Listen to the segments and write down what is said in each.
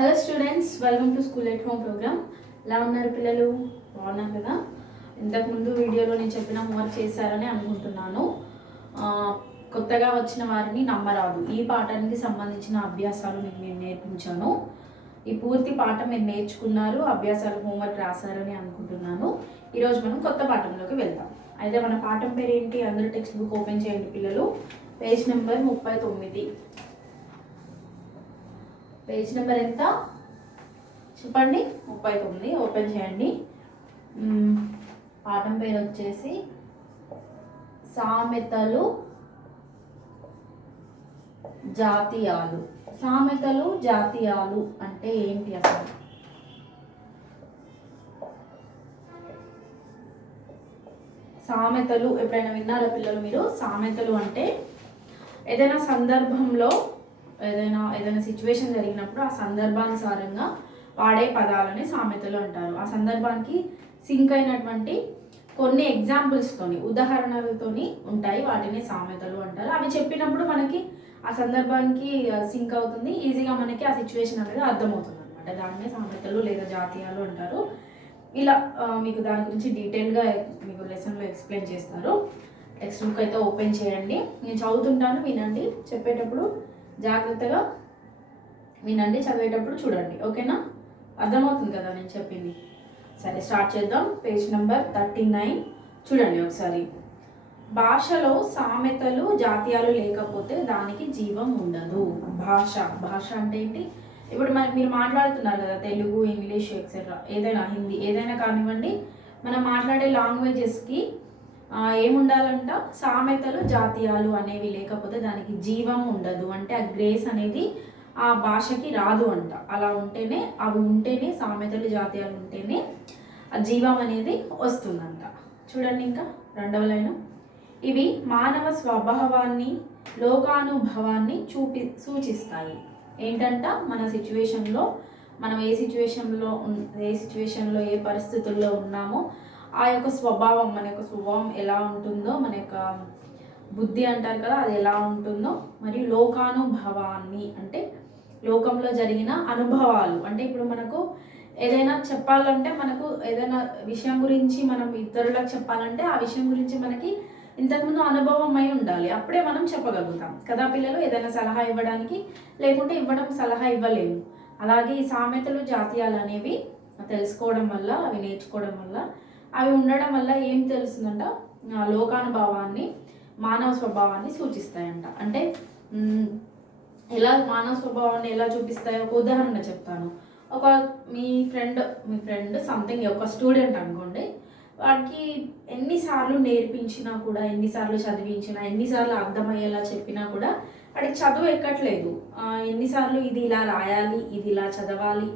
Hello students, welcome to school at home programme. ఎలా ఉన్నారు పిల్లలు? బాగున్నారు కదా? ఇంతకుముందు వీడియోలో నేను చెప్పిన హోంవర్క్ చేశారని అనుకుంటున్నాను. కొత్తగా వచ్చిన వారిని నమ్మరాదు ఈ పాఠానికి సంబంధించిన అభ్యాసాలు మీకు నేను నేర్పించాను. ఈ పూర్తి పాఠం మీరు నేర్చుకున్నారు, అభ్యాసాలు హోంవర్క్ రాశారని అనుకుంటున్నాను. ఈరోజు మనం కొత్త పాఠంలోకి వెళ్తాం. అయితే మన పాఠం పేరు ఏంటి? అందరూ టెక్స్ట్ బుక్ ఓపెన్ చేయండి పిల్లలు. Page number 39. పేజ్ నెంబర్ ఎంత చెప్పండి? 39. ఓపెన్ చేయండి. పాఠం పేరు వచ్చేసి సామెతలు జాతీయాలు. సామెతలు జాతీయాలు అంటే ఏంటి అసలు? సామెతలు ఎప్పుడైనా విన్నారా పిల్లలు మీరు? సామెతలు అంటే ఏదైనా సందర్భంలో ఏదైనా సిచ్యువేషన్ జరిగినప్పుడు ఆ సందర్భానుసారంగా వాడే పదాలని సామెతలు అంటారు. ఆ సందర్భానికి సింక్ అయినటువంటి కొన్ని ఎగ్జాంపుల్స్తోని, ఉదాహరణలతోని ఉంటాయి, వాటిని సామెతలు అంటారు. అవి చెప్పినప్పుడు మనకి ఆ సందర్భానికి సింక్ అవుతుంది, ఈజీగా మనకి ఆ సిచ్యువేషన్ అనేది అర్థమవుతుంది అనమాట. దాన్నే సామెతలు లేదా జాతీయాలు అంటారు. ఇలా మీకు దాని గురించి డీటెయిల్గా మీకు లెసన్లో ఎక్స్ప్లెయిన్ చేస్తారు. టెక్స్ట్ బుక్ అయితే ఓపెన్ చేయండి. నేను చదువుతుంటాను, వినండి. చెప్పేటప్పుడు జాగ్రత్తగా వినండి, చదివేటప్పుడు చూడండి. ఓకేనా? అర్థమవుతుంది కదా నేను చెప్పింది? సరే, స్టార్ట్ చేద్దాం. పేజ్ నెంబర్ 39 చూడండి ఒకసారి. భాషలో సామెతలు జాతీయాలు లేకపోతే దానికి జీవం ఉండదు. భాష అంటే ఏంటి? ఇప్పుడు మీరు మాట్లాడుతున్నారు కదా, తెలుగు, ఇంగ్లీష్ ఎక్సెట్రా, ఏదైనా హిందీ, ఏదైనా కానివ్వండి, మనం మాట్లాడే లాంగ్వేజెస్కి ఏముండాలంట? సామెతలు జాతీయాలు అనేవి లేకపోతే దానికి జీవం ఉండదు. అంటే ఆ గ్రేస్ అనేది ఆ భాషకి రాదు అంట. అలా ఉంటేనే, అవి ఉంటేనే, సామెతలు జాతీయాలు ఉంటేనే ఆ జీవం అనేది వస్తుందంట. చూడండి ఇంకా రెండవ లైన్. ఇవి మానవ స్వభావాన్ని, లోకానుభవాన్ని సూచిస్తాయి. ఏంటంట? మన సిచ్యువేషన్లో, మనం ఏ సిచ్యువేషన్లో ఏ పరిస్థితుల్లో ఉన్నామో ఆ యొక్క స్వభావం, మన యొక్క స్వభావం ఎలా ఉంటుందో, మన యొక్క బుద్ధి అంటారు కదా, అది ఎలా ఉంటుందో, మరియు లోకానుభవాన్ని అంటే లోకంలో జరిగిన అనుభవాలు. అంటే ఇప్పుడు మనకు ఏదైనా చెప్పాలంటే, మనకు ఏదైనా విషయం గురించి మనం ఇతరులకు చెప్పాలంటే ఆ విషయం గురించి మనకి ఇంతకుముందు అనుభవం అయి ఉండాలి, అప్పుడే మనం చెప్పగలుగుతాం కదా పిల్లలు. ఏదైనా సలహా ఇవ్వడానికి, లేకుంటే సలహా ఇవ్వలేము. అలాగే ఈ సామెతలు జాతీయాలు అనేవి తెలుసుకోవడం వల్ల, అవి నేర్చుకోవడం వల్ల, అవి ఉండడం వల్ల ఏం తెలుస్తుందంట? లోకానుభవాన్ని, మానవ స్వభావాన్ని సూచిస్తాయంట. అంటే ఎలా మానవ స్వభావాన్ని ఎలా చూపిస్తాయో ఒక ఉదాహరణ చెప్తాను. మీ ఫ్రెండ్ సంథింగ్, ఒక స్టూడెంట్ అనుకోండి, వాడికి ఎన్నిసార్లు నేర్పించినా కూడా, ఎన్నిసార్లు చదివించినా, ఎన్నిసార్లు అర్థమయ్యేలా చెప్పినా కూడా వాడికి చదువు ఎక్కట్లేదు. ఎన్నిసార్లు ఇది ఇలా రాయాలి, ఇది ఇలా చదవాలి,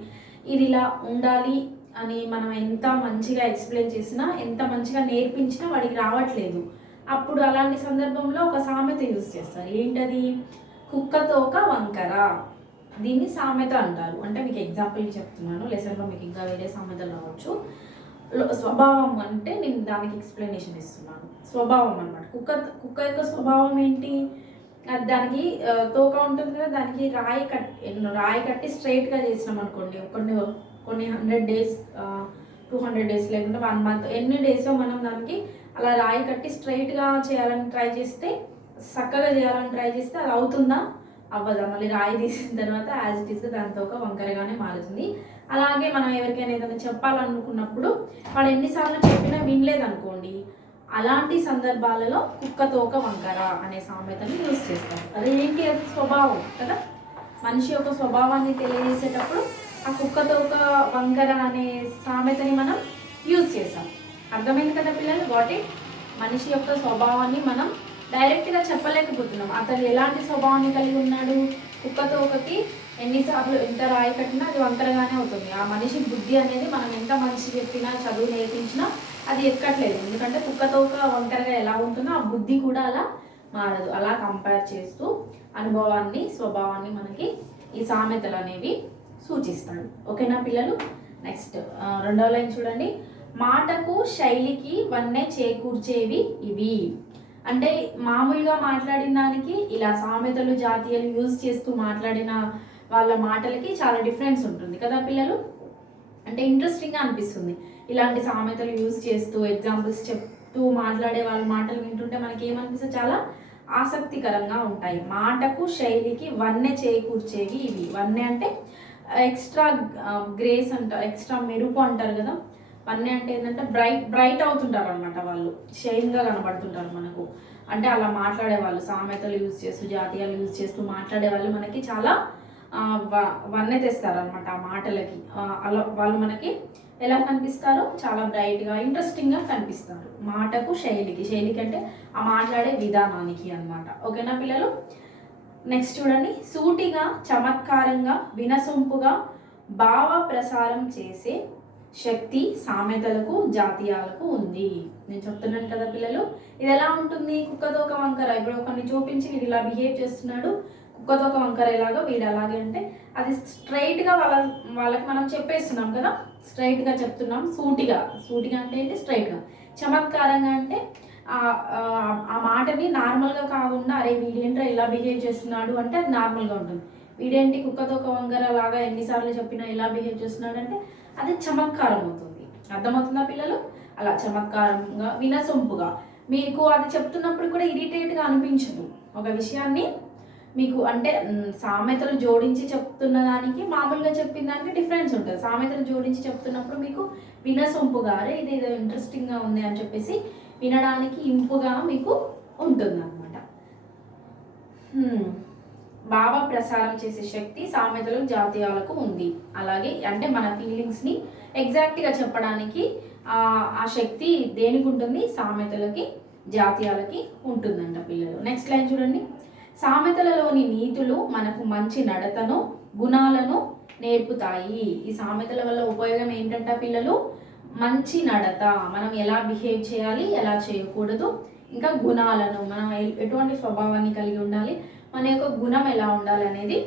ఇది ఇలా ఉండాలి అని మనం ఎంత మంచిగా ఎక్స్ప్లెయిన్ చేసినా, ఎంత మంచిగా నేర్పించినా వాడికి రావట్లేదు. అప్పుడు అలాంటి సందర్భంలో ఒక సామెత యూజ్ చేస్తారు. ఏంటది? కుక్కతోక వంకర. దీన్ని సామెత అంటారు. అంటే మీకు ఎగ్జాంపుల్ చెప్తున్నాను, లెసన్లో మీకు ఇంకా వేరే సామెతలు రావచ్చు. స్వభావం అంటే నేను దానికి ఎక్స్ప్లెనేషన్ ఇస్తున్నాను. స్వభావం అన్నమాట. కుక్క యొక్క స్వభావం ఏంటి? దానికి తోక ఉంటుంది కదా, దానికి రాయి కట్టి స్ట్రైట్గా చేసినాం అనుకోండి, కొన్ని 100 days, 200 days, లేకుంటే 1 month, ఎన్ని డేస్ మనం దానికి అలా రాయి కట్టి స్ట్రైట్గా చేయాలని ట్రై చేస్తే, చక్కగా చేయాలని ట్రై చేస్తే అది అవుతుందా? అవ్వదా? మళ్ళీ రాయి తీసిన తర్వాత యాజ్ ఇట్ ఈస్గా దాంతో ఒక వంకరగానే మారుతుంది. అలాగే మనం ఎవరికైనా ఏదైనా చెప్పాలనుకున్నప్పుడు వాడు ఎన్నిసార్లు చెప్పినా వినలేదనుకోండి, అలాంటి సందర్భాలలో కుక్కతోక వంకర అనే సామెతని యూజ్ చేస్తాం. అదేంటి? అది స్వభావం కదా. మనిషి యొక్క స్వభావాన్ని తెలియజేసేటప్పుడు ఆ కుక్కతోక వంకర అనే సామెతని మనం యూజ్ చేసాం. అర్థమైంది కదా పిల్లలు? వాటి మనిషి యొక్క స్వభావాన్ని మనం డైరెక్ట్గా చెప్పలేకపోతున్నాం. అతను ఎలాంటి స్వభావాన్ని కలిగి ఉన్నాడు? కుక్కతోకకి ఎన్నిసార్లు ఎంత రాయి కట్టినా అది వంకరగానే అవుతుంది. ఆ మనిషి బుద్ధి అనేది మనం ఎంత మంచి చెప్పినా, చదువు నేర్పించినా అది ఎక్కట్లేదు. ఎందుకంటే కుక్కతోక వంకరగా ఎలా ఉంటుందో ఆ బుద్ధి కూడా అలా మారదు. అలా కంపేర్ చేస్తూ అనుభవాన్ని, స్వభావాన్ని మనకి ఈ సామెతలు అనేవి సూచిస్తాడు. ఓకేనా పిల్లలు? నెక్స్ట్ రెండవ లైన్ చూడండి. మాటకు శైలికి వన్నె చేకూర్చేవి ఇవి. అంటే మామూలుగా మాట్లాడిన దానికి ఇలా సామెతలు జాతీయాలు యూజ్ చేస్తూ మాట్లాడిన వాళ్ళ మాటలకి చాలా డిఫరెన్స్ ఉంటుంది కదా పిల్లలు. అంటే ఇంట్రెస్టింగ్గా అనిపిస్తుంది ఇలాంటి సామెతలు యూజ్ చేస్తూ ఎగ్జాంపుల్స్ చెప్తూ మాట్లాడే వాళ్ళ మాటలు వింటుంటే మనకి ఏమనిపిస్తుంది, చాలా ఆసక్తికరంగా ఉంటాయి. మాటకు శైలికి వన్నె చేకూర్చేవి ఇవి. వన్నె అంటే ఎక్స్ట్రా గ్రేస్ అంటారు, ఎక్స్ట్రా మెరుపు అంటారు కదా. వన్నె అంటే ఏంటంటే బ్రైట్ అవుతుంటారు అనమాట, వాళ్ళు షైన్గా కనబడుతుంటారు మనకు. అంటే అలా మాట్లాడే వాళ్ళు సామెతలు యూజ్ చేస్తూ జాతీయాలు యూజ్ చేస్తూ మాట్లాడే వాళ్ళు మనకి చాలా వన్నె తెస్తారు అనమాట ఆ మాటలకి. అలా వాళ్ళు మనకి ఎలా కనిపిస్తారో చాలా బ్రైట్గా ఇంట్రెస్టింగ్గా కనిపిస్తారు. మాటకు శైలికి, శైలికి అంటే ఆ మాట్లాడే విధానానికి అనమాట. ఓకేనా పిల్లలు. నెక్స్ట్ చూడండి, సూటిగా చమత్కారంగా వినసొంపుగా భావ ప్రసారం చేసే శక్తి సామెతలకు జాతీయాలకు ఉంది. నేను చెప్తున్నాను కదా పిల్లలు, ఇది ఎలా ఉంటుంది, కుక్కతోక వంకర. ఇప్పుడు ఒకరిని చూపించి వీడు ఇలా బిహేవ్ చేస్తున్నాడు, కుక్కతోక వంకర ఎలాగో వీడు అలాగే అంటే అది స్ట్రైట్గా వాళ్ళకి మనం చెప్పేస్తున్నాం కదా, స్ట్రైట్గా చెప్తున్నాం. సూటిగా అంటే ఏంటి, స్ట్రైట్గా. చమత్కారంగా అంటే ఆ మాటని నార్మల్గా కాకుండా అరే వీడేంట్రా ఇలా బిహేవ్ చేస్తున్నాడు అంటే అది నార్మల్గా ఉంటుంది. వీడేంటి కుక్కతోక వంకర లాగా ఎన్నిసార్లు చెప్పినా ఇలా బిహేవ్ చేస్తున్నాడు అంటే అది చమత్కారం అవుతుంది. అర్థమవుతుందా పిల్లలు. అలా చమత్కారంగా వినసొంపుగా, మీకు అది చెప్తున్నప్పుడు కూడా ఇరిటేట్గా అనిపించదు. ఒక విషయాన్ని మీకు అంటే సామెతలు జోడించి చెప్తున్న దానికి మామూలుగా చెప్పిన దానికి డిఫరెన్స్ ఉంటుంది. సామెతలు జోడించి చెప్తున్నప్పుడు మీకు వినసొంపుగా అరే ఇది ఏదో ఇంట్రెస్టింగ్గా ఉంది అని చెప్పేసి వినడానికి ఇంపుగా మీకు ఉంటుంది అనమాట. భావ ప్రసారం చేసే శక్తి సామెతలకు జాతీయాలకు ఉంది. అలాగే అంటే మన ఫీలింగ్స్ని ఎగ్జాక్ట్గా చెప్పడానికి ఆ శక్తి దేనికి ఉంటుంది, సామెతలకి జాతీయాలకి ఉంటుందంట పిల్లలు. నెక్స్ట్ లైన్ చూడండి, సామెతలలోని నీతులు మనకు మంచి నడతను గుణాలను నేర్పుతాయి. ఈ సామెతల వల్ల ఉపయోగం ఏంటంట పిల్లలు, మంచి నడత, మనం ఎలా బిహేవ్ చేయాలి ఎలా చేయకూడదు, ఇంకా గుణాలను మనం ఎటువంటి స్వభావాన్ని కలిగి ఉండాలి, మన యొక్క గుణం ఎలా ఉండాలి అనేది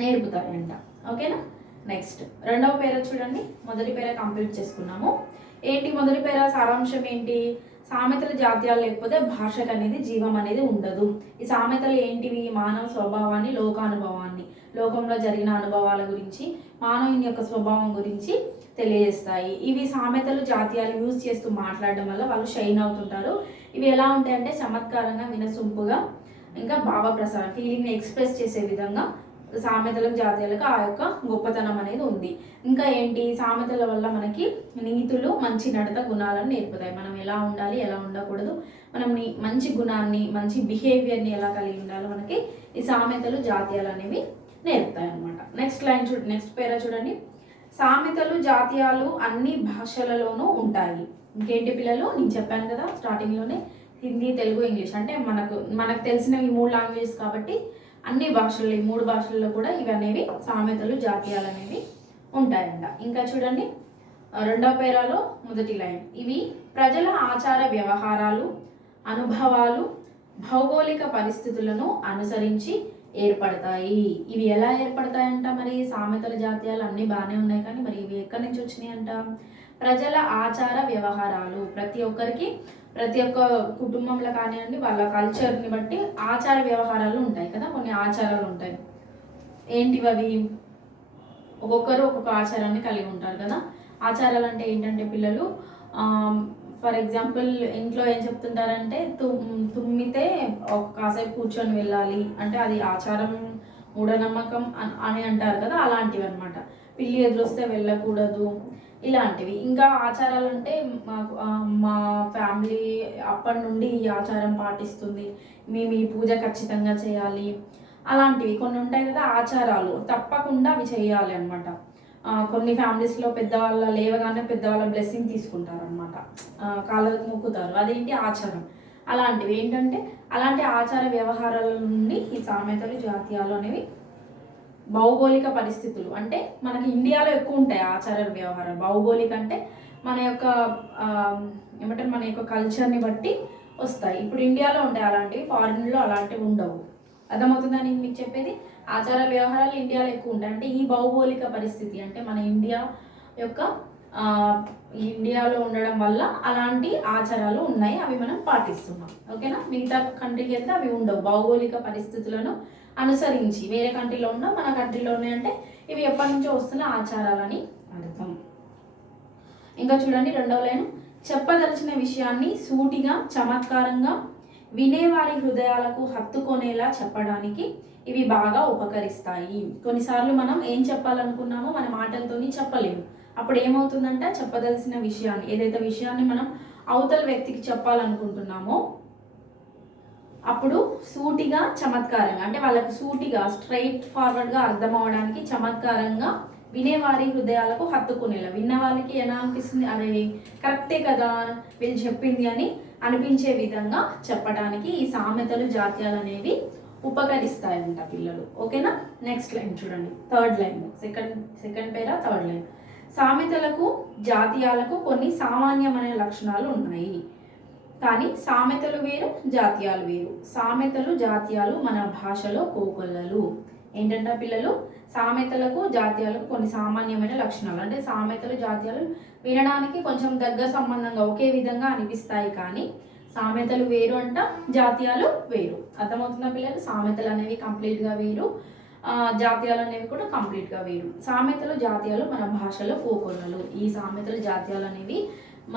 నేర్పుతాయంట. ఓకేనా. నెక్స్ట్ రెండవ పేర చూడండి, మొదటి పేర కంప్లీట్ చేసుకున్నాము. ఏంటి మొదటి పేర సారాంశం ఏంటి, సామెతల జాతీయాలు లేకపోతే భాషకు అనేది జీవం అనేది ఉండదు. ఈ సామెతలు ఏంటివి, మానవ స్వభావాన్ని లోకానుభవాన్ని, లోకంలో జరిగిన అనుభవాల గురించి మానవుని యొక్క స్వభావం గురించి తెలియజేస్తాయి. ఇవి సామెతలు జాతీయాలు యూజ్ చేస్తూ మాట్లాడడం వల్ల వాళ్ళు షైన్ అవుతుంటారు. ఇవి ఎలా ఉంటాయంటే చమత్కారంగా వినసొంపుగా ఇంకా భావ ప్రసారం ఫీలింగ్ని ఎక్స్ప్రెస్ చేసే విధంగా సామెతలకు జాతీయాలకు ఆ యొక్క గొప్పతనం అనేది ఉంది. ఇంకా ఏంటి, సామెతల వల్ల మనకి నీతులు మంచి నడత గుణాలను నేర్పుతాయి. మనం ఎలా ఉండాలి ఎలా ఉండకూడదు, మనం మంచి గుణాన్ని మంచి బిహేవియర్ని ఎలా కలిగి ఉండాలో మనకి ఈ సామెతలు జాతీయాలు అనేవి నేర్పుతాయి అన్నమాట. నెక్స్ట్ లైన్ నెక్స్ట్ పేరా చూడండి, సామెతలు జాతీయాలు అన్ని భాషలలోనూ ఉంటాయి. ఇంకేంటి పిల్లలు, నేను చెప్పాను కదా స్టార్టింగ్లోనే, హిందీ తెలుగు ఇంగ్లీష్ అంటే మనకు తెలిసిన ఈ 3 లాంగ్వేజెస్ కాబట్టి అన్ని భాషల్లో ఈ 3 భాషల్లో కూడా ఇవి అనేవి సామెతలు జాతీయాలు అనేవి ఉంటాయంట. ఇంకా చూడండి రెండవ పేరాలో మొదటి లైన్, ఇవి ప్రజల ఆచార వ్యవహారాలు అనుభవాలు భౌగోళిక పరిస్థితులను అనుసరించి ఏర్పడతాయి. ఇవి ఎలా ఏర్పడతాయంట, మరి సామెతల జాతీయాలు అన్నీ బాగానే ఉన్నాయి కానీ మరి ఇవి ఎక్కడి నుంచి వచ్చినాయి అంట, ప్రజల ఆచార వ్యవహారాలు. ప్రతి ఒక్క కుటుంబంలో కానివ్వండి వాళ్ళ కల్చర్ని బట్టి ఆచార వ్యవహారాలు ఉంటాయి కదా, కొన్ని ఆచారాలు ఉంటాయి. ఏంటివి అవి, ఒక్కొక్కరు ఒక్కొక్క ఆచారాన్ని కలిగి ఉంటారు కదా. ఆచారాలు అంటే ఏంటంటే పిల్లలు, ఫర్ ఎగ్జాంపుల్ ఇంట్లో ఏం చెప్తుంటారంటే తుమ్మితే కాసేపు కూర్చొని వెళ్ళాలి అంటే అది ఆచారం మూఢనమ్మకం అని అంటారు కదా, అలాంటివి అనమాట. పిల్లి ఎదురొస్తే వెళ్ళకూడదు ఇలాంటివి. ఇంకా ఆచారాలు అంటే మా ఫ్యామిలీ అప్పటి నుండి ఈ ఆచారం పాటిస్తుంది, మేము ఈ పూజ ఖచ్చితంగా చేయాలి, అలాంటివి కొన్ని ఉంటాయి కదా ఆచారాలు, తప్పకుండా అవి చేయాలి అనమాట. కొన్ని ఫ్యామిలీస్లో పెద్దవాళ్ళ లేవగానే పెద్దవాళ్ళ బ్లెస్సింగ్ తీసుకుంటారు అనమాట, కాళ్ళకు మొక్కుతారు, అదేంటి ఆచారం. అలాంటివి ఏంటంటే అలాంటి ఆచార వ్యవహారాల నుండి ఈ సామెతలు జాతీయాలు అనేవి భౌగోళిక పరిస్థితులు అంటే మనకి ఇండియాలో ఎక్కువ ఉంటాయి ఆచార వ్యవహారాలు. భౌగోళిక అంటే మన యొక్క ఏమంటారు మన యొక్క కల్చర్ని బట్టి వస్తాయి. ఇప్పుడు ఇండియాలో ఉంటాయి అలాంటివి, ఫారిన్లో అలాంటివి ఉండవు. అర్థమవుతుందని మీకు చెప్పేది, ఆచార వ్యవహారాలు ఇండియాలో ఎక్కువ ఉంటాయి. అంటే ఈ భౌగోళిక పరిస్థితి అంటే మన ఇండియాలో ఉండడం వల్ల అలాంటి ఆచారాలు ఉన్నాయి, అవి మనం పాటిస్తున్నాం. ఓకేనా. మిగతా కంట్రీకి వెళ్తే అవి ఉండవు, భౌగోళిక పరిస్థితులను అనుసరించి, వేరే కంట్రీలో ఉన్న మన కంట్రీలో ఉన్నాయంటే ఇవి ఎప్పటి నుంచో వస్తున్న ఆచారాలని అర్థం. ఇంకా చూడండి రెండవ లైన్, చెప్పదలిచిన విషయాన్ని సూటిగా చమత్కారంగా వినేవారి హృదయాలకు హత్తుకొనేలా చెప్పడానికి ఇవి బాగా ఉపకరిస్తాయి. కొన్నిసార్లు మనం ఏం చెప్పాలనుకున్నామో మన మాటలతోని చెప్పలేము. అప్పుడు ఏమవుతుందంటే చెప్పదలసిన విషయాన్ని, ఏదైతే విషయాన్ని మనం అవతల వ్యక్తికి చెప్పాలనుకుంటున్నామో అప్పుడు సూటిగా చమత్కారంగా, అంటే వాళ్ళకు సూటిగా స్ట్రైట్ ఫార్వర్డ్గా అర్థం అవడానికి చమత్కారంగా వినేవారి హృదయాలకు హత్తుకునేలా, విన్న వాళ్ళకి ఎలా అనిపిస్తుంది, అరే కరెక్టే కదా వీళ్ళు చెప్పింది అని అనిపించే విధంగా చెప్పడానికి ఈ సామెతలు జాతీయాలు అనేవి ఉపకరిస్తాయంట పిల్లలు. ఓకేనా. నెక్స్ట్ లైన్ చూడండి, third line, second para third line. సామెతలకు జాతీయాలకు కొన్ని సామాన్యమైన లక్షణాలు ఉన్నాయి, కానీ సామెతలు వేరు జాతీయాలు వేరు. సామెతలు జాతీయాలు మన భాషలో కోకొల్లలు. ఏంటంటే పిల్లలు, సామెతలకు జాతీయాలకు కొన్ని సామాన్యమైన లక్షణాలు, అంటే సామెతలు జాతీయాలు వినడానికి కొంచెం దగ్గర సంబంధంగా ఒకే విధంగా అనిపిస్తాయి, కానీ సామెతలు వేరు అంట, జాతీయాలు వేరు. అర్థమవుతున్న పిల్లలు, సామెతలు అనేవి కంప్లీట్గా వేరు, జాతీయాలు అనేవి కూడా కంప్లీట్గా వేరు. సామెతలు జాతీయాలు మన భాషలో కోకొల్లలు. ఈ సామెతలు జాతీయాలు అనేవి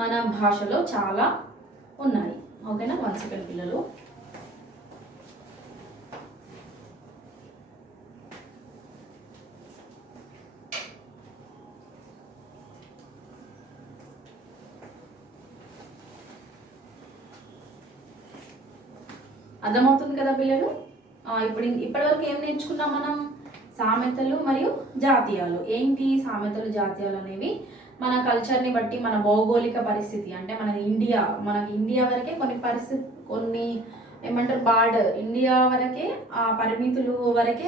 మన భాషలో చాలా ఉన్నాయి. ఓకేనా. 1 సెకండ్ పిల్లలు. అర్థమవుతుంది కదా పిల్లలు. ఇప్పటివరకు ఏం నేర్చుకున్నాం మనం, సామెతలు మరియు జాతీయాలు. ఏంటి సామెతలు జాతీయాలు అనేవి మన కల్చర్ని బట్టి, మన భౌగోళిక పరిస్థితి, అంటే మనకి ఇండియా వరకే కొన్ని ఏమంటారు ఇండియా వరకే ఆ పరిమితులు వరకే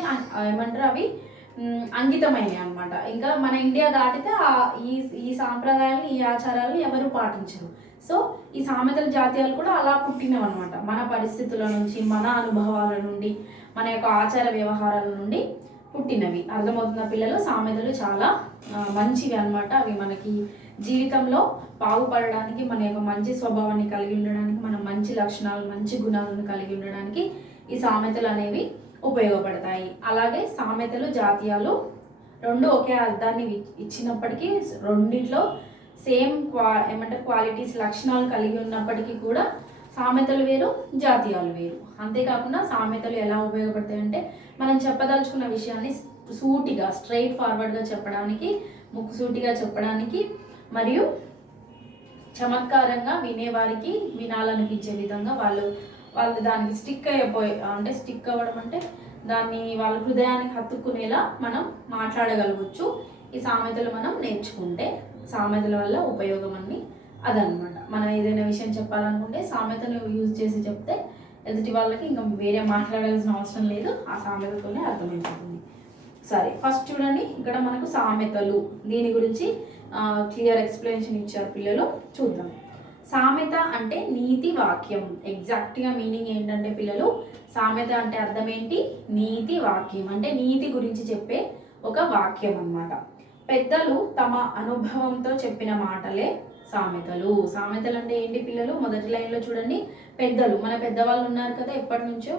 ఏమంటారు అవి అంకితమైనవి అనమాట. ఇంకా మన ఇండియా దాటితే ఈ సాంప్రదాయాలు, ఈ ఆచారాలు ఎవరు పాటించరు. సో ఈ సామెతల జాతీయాలు కూడా అలా పుట్టినవి అనమాట, మన పరిస్థితుల నుంచి, మన అనుభవాల నుండి, మన యొక్క ఆచార వ్యవహారాల నుండి పుట్టినవి. అర్థమవుతున్న పిల్లలు, సామెతలు చాలా మంచివి అనమాట. అవి మనకి జీవితంలో బాగుపడడానికి, మన యొక్క మంచి స్వభావాన్ని కలిగి ఉండడానికి, మన మంచి లక్షణాలు, మంచి గుణాలను కలిగి ఉండడానికి ఈ సామెతలు అనేవి ఉపయోగపడతాయి. అలాగే సామెతలు జాతీయాలు రెండు ఒకే అర్థాన్ని ఇచ్చినప్పటికీ, రెండిట్లో సేమ్ క్వాలిటీస్, లక్షణాలు కలిగి ఉన్నప్పటికీ కూడా సామెతలు వేరు, జాతీయాలు వేరు. అంతేకాకుండా సామెతలు ఎలా ఉపయోగపడతాయి అంటే, మనం చెప్పదలుచుకున్న విషయాన్ని సూటిగా స్ట్రైట్ ఫార్వర్డ్గా చెప్పడానికి, ముక్కుసూటిగా చెప్పడానికి, మరియు చమత్కారంగా వినేవారికి వినాలనిపించే విధంగా వాళ్ళు దానికి స్టిక్ అవ్వడం అంటే దాన్ని వాళ్ళ హృదయానికి హత్తుకునేలా మనం మాట్లాడగలవచ్చు. ఈ సామెతలు మనం నేర్చుకుంటే సామెతల వల్ల ఉపయోగం అన్ని అదనమాట. మనం ఏదైనా విషయం చెప్పాలనుకుంటే సామెతను యూజ్ చేసి చెప్తే ఎదుటి వాళ్ళకి ఇంకా వేరే మాట్లాడాల్సిన అవసరం లేదు, ఆ సామెతతోనే అర్థమైపోతుంది. సరే, ఫస్ట్ చూడండి, ఇక్కడ మనకు సామెతలు, దీని గురించి క్లియర్ ఎక్స్ప్లెనేషన్ ఇచ్చారు పిల్లలు. చూద్దాం. సామెత అంటే నీతి వాక్యం. ఎగ్జాక్ట్గా మీనింగ్ ఏంటంటే పిల్లలు, సామెత అంటే అర్థం ఏంటి, నీతి వాక్యం, అంటే నీతి గురించి చెప్పే ఒక వాక్యం అన్నమాట. పెద్దలు తమ అనుభవంతో చెప్పిన మాటలే సామెతలు. సామెతలు అంటే ఏంటి పిల్లలు, మొదటి లైన్లో చూడండి, పెద్దలు, మన పెద్దవాళ్ళు ఉన్నారు కదా ఎప్పటి నుంచో,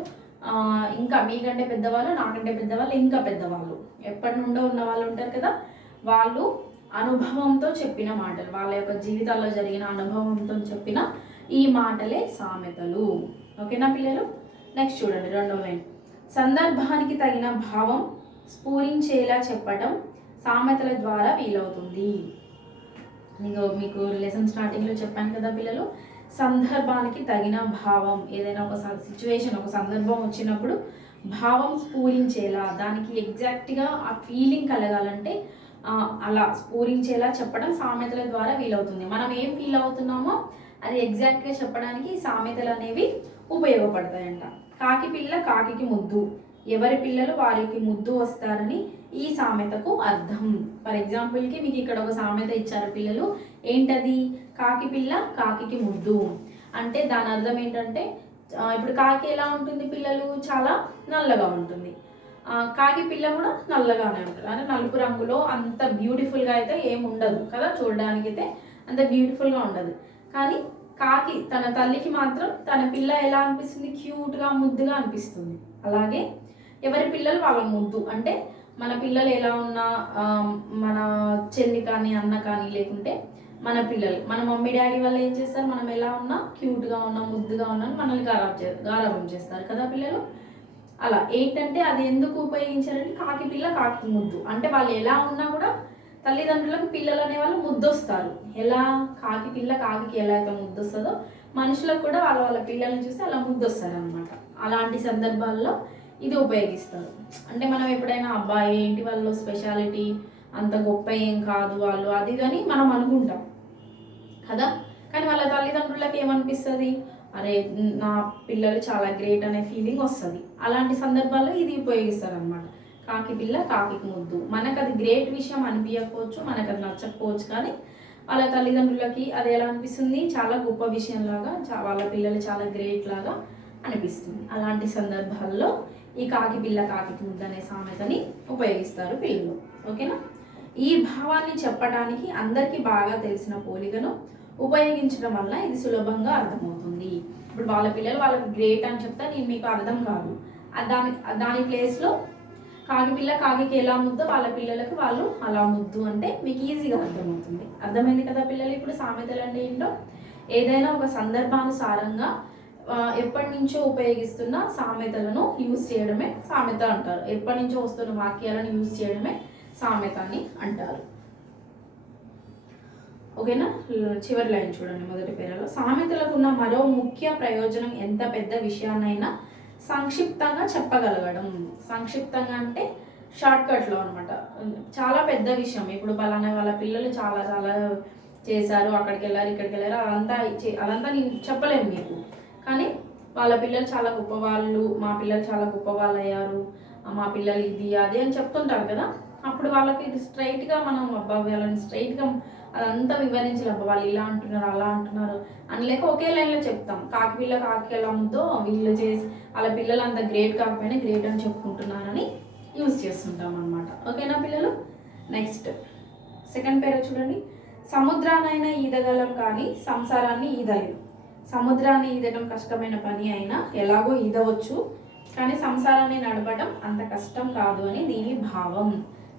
ఇంకా మీకంటే పెద్దవాళ్ళు, నాకంటే పెద్దవాళ్ళు, ఇంకా పెద్దవాళ్ళు, ఎప్పటి నుండో ఉన్న వాళ్ళు ఉంటారు కదా, వాళ్ళు అనుభవంతో చెప్పిన మాటలు, వాళ్ళ యొక్క జీవితాల్లో జరిగిన అనుభవంతో చెప్పిన ఈ మాటలే సామెతలు. ఓకేనా పిల్లలు. నెక్స్ట్ చూడండి, రెండవ లైన్, సందర్భానికి తగిన భావం స్ఫురించేలా చెప్పడం సామెతల ద్వారా వీలవుతుంది. మీకు లెసన్ స్టార్టింగ్లో చెప్పాను కదా పిల్లలు, సందర్భానికి తగిన భావం, ఏదైనా ఒక సిచ్యువేషన్, ఒక సందర్భం వచ్చినప్పుడు భావం స్ఫురించేలా, దానికి ఎగ్జాక్ట్గా ఆ ఫీలింగ్ కలగాలంటే అలా స్ఫురించేలా చెప్పడం సామెతల ద్వారా వీలవుతుంది. మనం ఏం ఫీల్ అవుతున్నామో అది ఎగ్జాక్ట్గా చెప్పడానికి సామెతలు అనేవి ఉపయోగపడతాయంట. కాకి పిల్ల కాకికి ముద్దు, ఎవరి పిల్లలు వారికి ముద్దు వస్తారని ఈ సామెతకు అర్థం. ఫర్ ఎగ్జాంపుల్కి మీకు ఇక్కడ ఒక సామెత ఇచ్చారు పిల్లలు, ఏంటది, కాకి పిల్ల కాకికి ముద్దు అంటే దాని అర్థం ఏంటంటే, ఇప్పుడు కాకి ఎలా ఉంటుంది పిల్లలు, చాలా నల్లగా ఉంటుంది, కాకి పిల్ల కూడా నల్లగానే ఉంటుంది, అంటే నలుపు రంగులో అంత బ్యూటిఫుల్గా అయితే ఏమి ఉండదు కదా, చూడడానికి అయితే అంత బ్యూటిఫుల్గా ఉండదు. కానీ కాకి తన తల్లికి మాత్రం తన పిల్ల ఎలా అనిపిస్తుంది, క్యూట్గా ముద్దుగా అనిపిస్తుంది. అలాగే ఎవరి పిల్లలు వాళ్ళ ముద్దు. అంటే మన పిల్లలు ఎలా ఉన్నా మన చెల్లి కానీ అన్న కానీ లేకుంటే మన పిల్లలు మన మమ్మీ డాడీ వాళ్ళు ఏం చేస్తారు, మనం ఎలా ఉన్నా క్యూట్గా ఉన్నా ముద్దుగా ఉన్నా మనల్ని గారాబం చేస్తారు కదా పిల్లలు. అలా ఏంటంటే అది ఎందుకు ఉపయోగించారంటే కాకి పిల్ల కాకి ముద్దు. అంటే వాళ్ళు ఎలా ఉన్నా కూడా తల్లిదండ్రులకు పిల్లలు అనే వాళ్ళు ముద్దొస్తారు. ఎలా కాకి పిల్ల కాకి ఎలా అయితే ముద్దొస్తుందో మనుషులకు కూడా వాళ్ళ వాళ్ళ పిల్లల్ని చూస్తే అలా ముద్దొస్తారు అనమాట. అలాంటి సందర్భాల్లో ఇది ఉపయోగిస్తారు. అంటే మనం ఎప్పుడైనా అబ్బాయి ఏంటి వాళ్ళు స్పెషాలిటీ అంత గొప్ప ఏం కాదు వాళ్ళు అది అని మనం అనుకుంటాం కదా. కానీ వాళ్ళ తల్లిదండ్రులకు ఏమనిపిస్తుంది, అరే నా పిల్లలు చాలా గ్రేట్ అనే ఫీలింగ్ వస్తుంది. అలాంటి సందర్భాల్లో ఇది ఉపయోగిస్తారు అనమాట. కాకి పిల్ల కాకి ముద్దు. మనకు అది గ్రేట్ విషయం అనిపించకపోవచ్చు, మనకు అది నచ్చకపోవచ్చు, కానీ వాళ్ళ తల్లిదండ్రులకి అది ఎలా అనిపిస్తుంది, చాలా గొప్ప విషయంలాగా, వాళ్ళ పిల్లలు చాలా గ్రేట్ లాగా అనిపిస్తుంది. అలాంటి సందర్భాల్లో ఈ కాకి పిల్ల కాకి ముద్దు అనే సామెతని ఉపయోగిస్తారు పిల్లలు. ఓకేనా. ఈ భావాన్ని చెప్పడానికి అందరికీ బాగా తెలిసిన పోలికను ఉపయోగించడం వల్ల ఇది సులభంగా అర్థమవుతుంది. ఇప్పుడు వాళ్ళ పిల్లలు వాళ్ళకి గ్రేట్ అని చెప్తే నేను మీకు అర్థం కాదు, దాని ప్లేస్లో కాకి పిల్ల కాకి ఎలా ముద్దో వాళ్ళ పిల్లలకు వాళ్ళు అలా ముద్దు అంటే మీకు ఈజీగా అర్థమవుతుంది. అర్థమైంది కదా పిల్లలు. ఇప్పుడు సామెతలు అంటే ఏంటో, ఏదైనా ఒక సందర్భానుసారంగా ఎప్పటి నుంచో ఉపయోగిస్తున్న సామెతలను యూజ్ చేయడమే సామెత అంటారు. ఎప్పటి నుంచో వస్తున్న వాక్యాలను యూజ్ చేయడమే సామెత అని అంటారు. ఓకేనా. చివరి లైన్ చూడండి, మొదటి పేరాలో. సామెతలకు ఉన్న మరో ముఖ్య ప్రయోజనం ఎంత పెద్ద విషయాన్నైనా సంక్షిప్తంగా చెప్పగలగడం. సంక్షిప్తంగా అంటే షార్ట్కట్లో అనమాట. చాలా పెద్ద విషయం, ఇప్పుడు పలానా వాళ్ళ పిల్లలు చాలా చాలా చేశారు, అక్కడికి వెళ్ళారు ఇక్కడికి వెళ్ళారు, అదంతా నేను చెప్పలేము మీకు. కానీ వాళ్ళ పిల్లలు చాలా గొప్పవాళ్ళు, మా పిల్లలు చాలా గొప్పవాళ్ళు అయ్యారు, మా పిల్లలు ఇది అది అని చెప్తుంటారు కదా. అప్పుడు వాళ్ళకి ఇది స్ట్రైట్గా మనం అబ్బా వాళ్ళని స్ట్రైట్గా అదంతా వివరించాలి. అబ్బా వాళ్ళు ఇలా అంటున్నారు అలా అంటున్నారు అని లేక ఒకే లైన్లో చెప్తాం. కాకి పిల్ల కాకి ఎలా ఉందో వీళ్ళు చేసి వాళ్ళ పిల్లలు అంత గ్రేట్ కాకపోయినా గ్రేట్ అని చెప్పుకుంటున్నారని యూజ్ చేస్తుంటాం అనమాట. ఓకేనా పిల్లలు. నెక్స్ట్ సెకండ్ పేరు చూడండి. సముద్రానైనా ఈదగలం కానీ సంసారాన్ని ఈదలేం. సముద్రాన్ని ఈదడం కష్టమైన పని అయినా ఎలాగో ఈదవచ్చు, కానీ సంసారాన్ని నడపడం అంత కష్టం కాదు అని దీని భావం.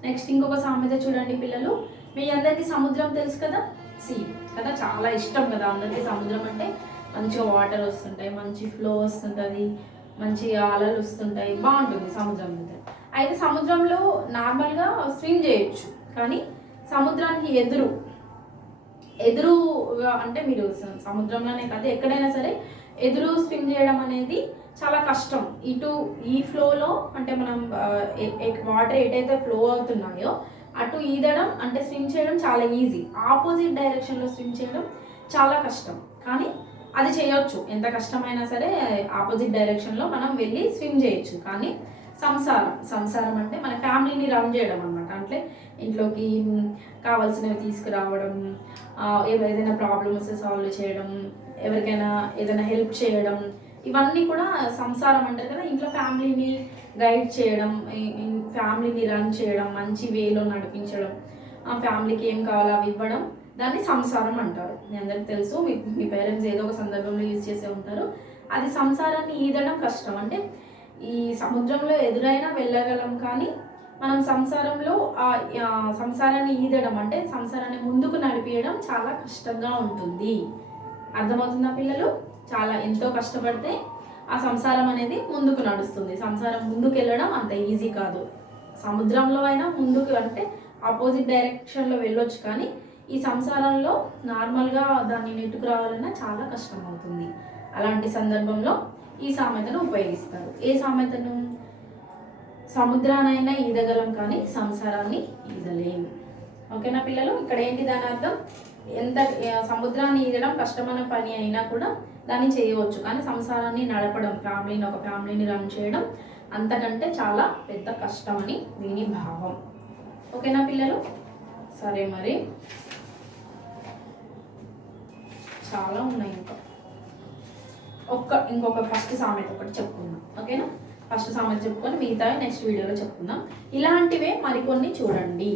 నెక్స్ట్ ఇంకొక సామెత చూడండి పిల్లలు. మీ అందరికీ సముద్రం తెలుసు కదా, సీ కదా, చాలా ఇష్టం కదా అందరికీ. సముద్రం అంటే మంచిగా వాటర్ వస్తుంటాయి, మంచి ఫ్లో వస్తుంటుంది, మంచి అలలు వస్తుంటాయి, బాగుంటుంది సముద్రం మీద. అయితే సముద్రంలో నార్మల్గా స్విమ్ చేయొచ్చు, కానీ సముద్రానికి ఎదురు అంటే మీరు సముద్రంలోనే కాదు ఎక్కడైనా సరే ఎదురు స్విమ్ చేయడం అనేది చాలా కష్టం. ఈ ఫ్లోలో అంటే మనం వాటర్ ఎటైతే ఫ్లో అవుతున్నాయో అటు ఈదడం అంటే స్విమ్ చేయడం చాలా ఈజీ. ఆపోజిట్ డైరెక్షన్లో స్విమ్ చేయడం చాలా కష్టం, కానీ అది చేయొచ్చు. ఎంత కష్టమైనా సరే ఆపోజిట్ డైరెక్షన్లో మనం వెళ్ళి స్విమ్ చేయొచ్చు. కానీ సంసారం అంటే మన ఫ్యామిలీని రన్ చేయడం అనమాట. అంటే ఇంట్లోకి కావాల్సినవి తీసుకురావడం, ఏదైనా ప్రాబ్లమ్స్ సాల్వ్ చేయడం, ఎవరికైనా ఏదైనా హెల్ప్ చేయడం, ఇవన్నీ కూడా సంసారం అంటారు కదా. ఇంట్లో ఫ్యామిలీని గైడ్ చేయడం, ఫ్యామిలీని రన్ చేయడం, మంచి వేలో నడిపించడం, ఆ ఫ్యామిలీకి ఏం కావాలో అవి ఇవ్వడం, దాన్ని సంసారం అంటారు. మీ అందరికి తెలుసు, మీ పేరెంట్స్ ఏదో ఒక సందర్భంలో యూజ్ చేసే ఉంటారు. అది సంసారాన్ని ఈదడం కష్టం. అంటే ఈ సముద్రంలో ఎదురైనా వెళ్ళగలం, కానీ మనం సంసారాన్ని ఈదడం అంటే సంసారాన్ని ముందుకు నడిపించడం చాలా కష్టంగా ఉంటుంది. అర్థమవుతుందా పిల్లలు. చాలా ఎంతో కష్టపడితే ఆ సంసారం అనేది ముందుకు నడుస్తుంది. సంసారం ముందుకు వెళ్ళడం అంత ఈజీ కాదు. సముద్రంలో అయినా ముందుకు అంటే ఆపోజిట్ డైరెక్షన్లో వెళ్ళొచ్చు, కానీ ఈ సంసారంలో నార్మల్గా దాన్ని నెట్టుకు రావాలన్నా చాలా కష్టం అవుతుంది. అలాంటి సందర్భంలో ఈ సామెతను ఉపయోగిస్తారు. ఏ సామెతను? సముద్రానైనా ఈదగలం కానీ సంసారాన్ని ఈదలేము. ఓకేనా పిల్లలు. ఇక్కడ ఏంటి దాని అర్థం? ఎంత సముద్రాన్ని ఈదడం కష్టమైన పని అయినా కూడా దాన్ని చేయవచ్చు, కానీ సంసారాన్ని నడపడం, ఒక ఫ్యామిలీని రన్ చేయడం అంతకంటే చాలా పెద్ద కష్టం అని దీని భావం. ఓకేనా పిల్లలు. సరే, మరి చాలా ఉన్నాయి. ఇంకొక ఫస్ట్ సామెత ఒకటి చెప్పుకుందాం. ఓకేనా. ఫస్ట్ సామెత చెప్పుకొని మిగతా నెక్స్ట్ వీడియోలో చెప్పుకుందాం. ఇలాంటివే మరికొన్ని చూడండి.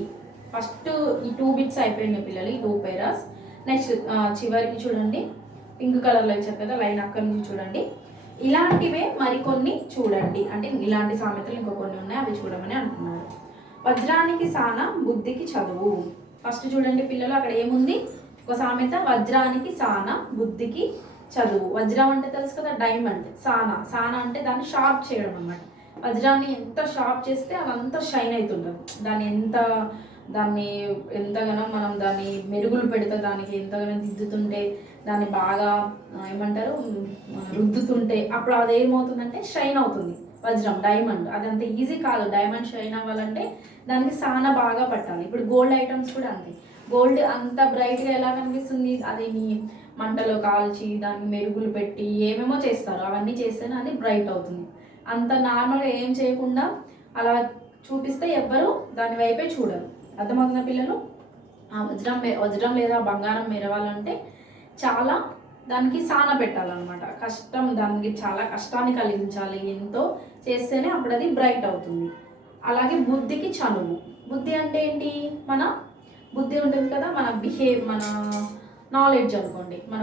ఫస్ట్ ఈ 2 బిట్స్ అయిపోయినాయి పిల్లలు, ఈ 2 పేరాస్. నెక్స్ట్ చివరికి చూడండి, పింక్ కలర్లో ఇచ్చారు కదా లైన్, అక్కడి నుంచి చూడండి. ఇలాంటివే మరికొన్ని చూడండి, అంటే ఇలాంటి సామెతలు ఇంకో కొన్ని ఉన్నాయి, అవి చూడమని అంటున్నారు. వజ్రానికి సాన బుద్ధికి చదువు. ఫస్ట్ చూడండి పిల్లలు, అక్కడ ఏముంది? ఒక సామెత, వజ్రానికి సాన బుద్ధికి చదువు. వజ్రం అంటే తెలుసు కదా, డైమండ్. సాన అంటే దాన్ని షార్ప్ చేయడం అన్నమాట. వజ్రాన్ని ఎంత షార్ప్ చేస్తే అదంతా షైన్ అవుతుంటుంది. దాన్ని ఎంతగానో మనం దాన్ని మెరుగులు పెడితే, దానికి ఎంతగానో దిద్దుతుంటే, దాన్ని బాగా ఏమంటారు రుద్దుతుంటే అప్పుడు అదేమవుతుందంటే షైన్ అవుతుంది. వజ్రం, డైమండ్ అది అంత ఈజీ కాదు. డైమండ్ షైన్ అవ్వాలంటే దానికి సాన బాగా పట్టాలి. ఇప్పుడు గోల్డ్ ఐటమ్స్ కూడా అంతే. గోల్డ్ అంత బ్రైట్గా ఎలా కనిపిస్తుంది? అది మీ మంటలో కాల్చి దానికి మెరుగులు పెట్టి ఏమేమో చేస్తారు. అవన్నీ చేస్తేనే అది బ్రైట్ అవుతుంది. అంత నార్మల్గా ఏం చేయకుండా అలా చూపిస్తే ఎవ్వరు దాని వైపే చూడరు. అర్థమవుతున్న పిల్లలు? ఆ వజ్రం లేదా బంగారం మెరవాలంటే చాలా దానికి సాన పెట్టాలన్నమాట. కష్టం, దానికి చాలా కష్టాన్ని కలిగించాలి. ఎంతో చేస్తేనే అప్పుడు అది బ్రైట్ అవుతుంది. అలాగే బుద్ధికి చనువు. బుద్ధి అంటే ఏంటి? మన బుద్ధి ఉంటుంది కదా, మన మన నాలెడ్జ్ అనుకోండి. మన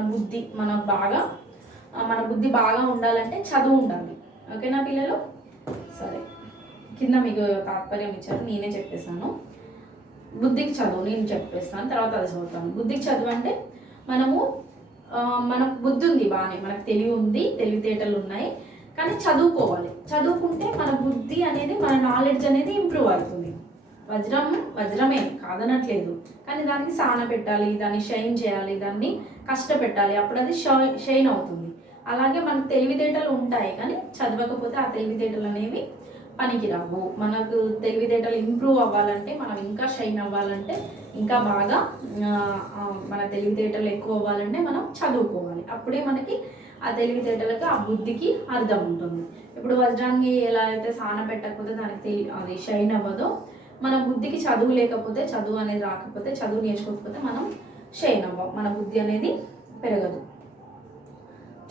బుద్ధి బాగా ఉండాలంటే చదువు ఉండాలి. ఓకేనా పిల్లలు? సరే, కింద మీకు తాత్పర్యం ఇచ్చారు, నేనే చెప్పేశాను. బుద్ధికి చదువు నేను చెప్పేస్తాను, తర్వాత అది చదువుతాను. బుద్ధికి చదువు అంటే మనకు బుద్ధి ఉంది బాగానే, మనకు తెలివి ఉంది, తెలివితేటలు ఉన్నాయి, కానీ చదువుకోవాలి. చదువుకుంటే మన బుద్ధి అనేది, మన నాలెడ్జ్ అనేది ఇంప్రూవ్ అవుతుంది. వజ్రమే కాదనట్లేదు, కానీ దానికి సాన పెట్టాలి, దాన్ని షైన్ చేయాలి, దాన్ని కష్టపెట్టాలి, అప్పుడు అది షైన్ అవుతుంది. అలాగే మనకు తెలివితేటలు ఉంటాయి, కానీ చదవకపోతే ఆ తెలివితేటలు అనేవి పనికిరావు. మనకు తెలివితేటలు ఇంప్రూవ్ అవ్వాలంటే, మనం ఇంకా షైన్ అవ్వాలంటే, ఇంకా బాగా మన తెలివితేటలు ఎక్కువ అవ్వాలంటే మనం చదువుకోవాలి. అప్పుడే మనకి ఆ తెలివితేటలకు, ఆ బుద్ధికి అర్థం ఉంటుంది. ఇప్పుడు వజ్రాన్ని ఎలా అయితే సాన పెట్టకపోతే దానికి అది షైన్ అవ్వదో, మన బుద్ధికి చదువు లేకపోతే, చదువు అనేది రాకపోతే, చదువు నేర్చుకోకపోతే మనం షైన్ అవ్వం, మన బుద్ధి అనేది పెరగదు.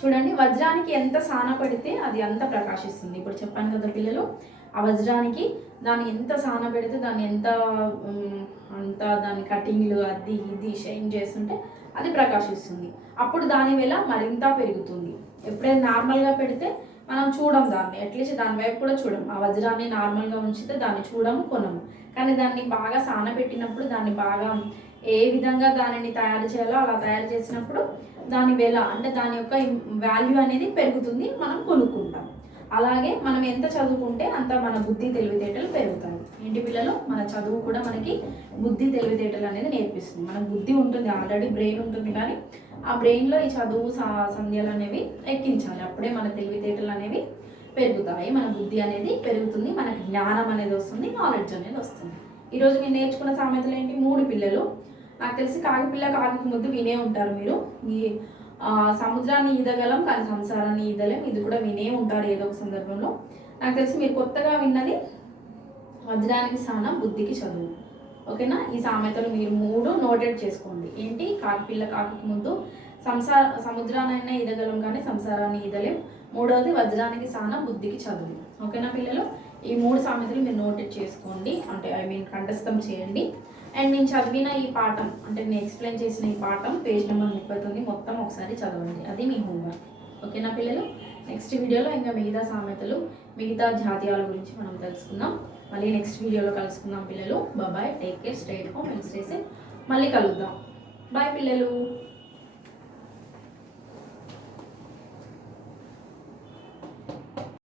చూడండి, వజ్రానికి ఎంత సాన పెడితే అది అంత ప్రకాశిస్తుంది. ఇప్పుడు చెప్పాను కదా పిల్లలు, ఆ వజ్రానికి దాన్ని ఎంత సాన పెడితే, దాన్ని దాని కటింగ్లు అది ఇది షైన్ చేస్తుంటే అది ప్రకాశిస్తుంది. అప్పుడు దాని వేళ మరింత పెరుగుతుంది. ఎప్పుడైనా నార్మల్గా పెడితే మనం చూడం, దాన్ని అట్లీస్ట్ దాని వైపు కూడా చూడం. ఆ వజ్రాన్ని నార్మల్గా ఉంచితే దాన్ని చూడము, కొనము. కానీ దాన్ని బాగా సాన పెట్టినప్పుడు, దాన్ని బాగా ఏ విధంగా దానిని తయారు చేయాలో అలా తయారు చేసినప్పుడు దాని వేళ, అంటే దాని యొక్క వాల్యూ అనేది పెరుగుతుంది, మనం కొనుక్కుంటాం. అలాగే మనం ఎంత చదువుకుంటే అంత మన బుద్ధి తెలివితేటలు పెరుగుతాయి. ఏంటి పిల్లలు? మన చదువు కూడా మనకి బుద్ధి తెలివితేటలు అనేది నేర్పిస్తుంది. మన బుద్ధి ఉంటుంది, ఆల్రెడీ బ్రెయిన్ ఉంటుంది, కానీ ఆ బ్రెయిన్లో ఈ చదువు సంధ్యలు అనేవి ఎక్కించాలి. అప్పుడే మన తెలివితేటలు అనేవి పెరుగుతాయి, మన బుద్ధి అనేది పెరుగుతుంది, మనకి జ్ఞానం అనేది వస్తుంది, నాలెడ్జ్ అనేది వస్తుంది. ఈరోజు మీరు నేర్చుకున్న సామెతలు ఏంటి? 3 పిల్లలు. నాకు తెలిసి కాకిపిల్ల కాకి ముద్దు వినే ఉంటారు మీరు. ఈ సముద్రాన్ని ఈదగలం కానీ సంసారాన్ని ఈదలేం, ఇది కూడా వినే ఉంటారు ఏదో ఒక సందర్భంలో. నాకు తెలిసి మీరు కొత్తగా విన్నది వజ్రానికి సాన బుద్ధికి చదువు. ఓకేనా? ఈ సామెతలు మీరు 3 నోటెడ్ చేసుకోండి. ఏంటి? కాకిపిల్ల కాకి ముద్దు, సముద్రాన్నైనా ఈదగలం కానీ సంసారాన్ని ఈదలేం, 3వది వజ్రానికి సాన బుద్ధికి చదువు. ఓకేనా పిల్లలు? ఈ 3 సామెతలు మీరు నోటెడ్ చేసుకోండి, అంటే కంఠస్థం చేయండి. అండ్ నేను చదివిన ఈ పాఠం, అంటే నేను ఎక్స్ప్లెయిన్ చేసిన ఈ పాఠం పేజ్ నెంబర్ 39 మొత్తం ఒకసారి చదవండి. అది మీ హోంవర్క్. ఓకేనా పిల్లలు? నెక్స్ట్ వీడియోలో ఇంకా మిగతా సామెతలు, మిగతా జాతీయాల గురించి మనం తెలుసుకుందాం. మళ్ళీ నెక్స్ట్ వీడియోలో కలుసుకుందాం పిల్లలు. Bye, take care, stay at home and stay safe. మళ్ళీ కలుద్దాం. బాయ్ పిల్లలు.